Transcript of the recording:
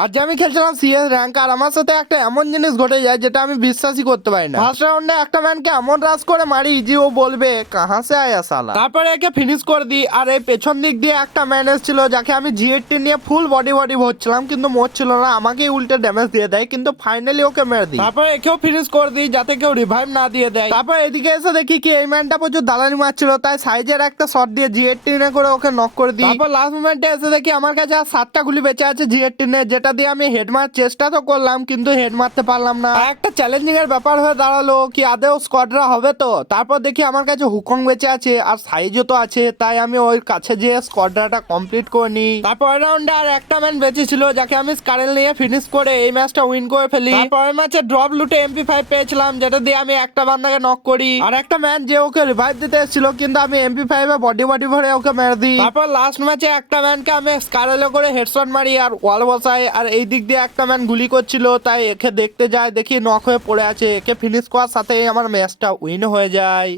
আর যে আমি খেলছিলাম সিএস র্যাঙ্ক, আর আমার সাথে একটা এমন জিনিস ঘটে যায় যেটা আমি বিশ্বাসই করতে পারি না। ফার্স্ট রাউন্ডে একটা ম্যানকে এমন রাজ করে মারি যে ও বলবে কাহা সে আয়া সালা। তারপরে একে ফিনিশ করে দিই। আর এই পেছন দিক দিয়ে একটা ম্যান এসেছিল যাকে আমি জি80 নিয়ে ফুল বডি বডি ভরছিলাম, কিন্তু মরছিল না, আমাকেই উল্টে ড্যামেজ দিয়ে দেয়, কিন্তু ফাইনালি ওকে মেরে দিই। তারপরে একেও ফিনিশ করে দিই যাতে কেউ রিভাইভ না দিয়ে দেয়। তারপর এদিকে এসে দেখি কি এই ম্যানটা প্রচুর দালালি মারছিল, তাই সাইজের একটা শট দিয়ে জি80 নিয়ে করে ওকে নক করে দিই। তারপর লাস্ট মোমেন্টে এসে দেখি আমার কাছে আর 7টা গুলি বেঁচে আছে জি80 নিয়ে, যেটা দিয়ে আমি হেড মারার চেষ্টা তো করলাম কিন্তু হেড মারতে পারলাম না। একটা চ্যালেঞ্জিং এর ব্যাপার হয়ে দাঁড়ালো কি আদেও স্কোয়াডরা হবে তো। তারপর দেখি আমার কাছে হুকং বেঁচে আছে আর সাইজও তো আছে, তাই আমি ওই কাছে যেয়ে স্কোয়াড্রাটা কমপ্লিট করে নিই। তারপর রাউন্ডে আর একটা ম্যান বেঁচে ছিল যাকে আমি স্কারেল নিয়ে ফিনিশ করে এই ম্যাচটা উইন করে ফেলি। তারপরের ম্যাচে ড্রপ লুটে এমপি5 পেয়েছিলাম, যেটা দিয়ে আমি একটা বান্দাকে নক করি। আর একটা ম্যান যে ওকে রিভাইভ দিতে এসেছিল, কিন্তু আমি এমপি5 এ বডি বডি ভরে ওকে মেরে দিই। তারপর লাস্ট ম্যাচে একটা ম্যানকে আমি স্কারেলে করে হেডশট মারি আর ওয়াল বসাই, আর এই দিক দিয়ে একটা ম্যান গুলি করছিল, তাই একে দেখতে যায়, দেখি নক হয়ে পড়ে আছে, একে ফিনিশ করার সাথে আমার ম্যাচটা উইন হয়ে যায়।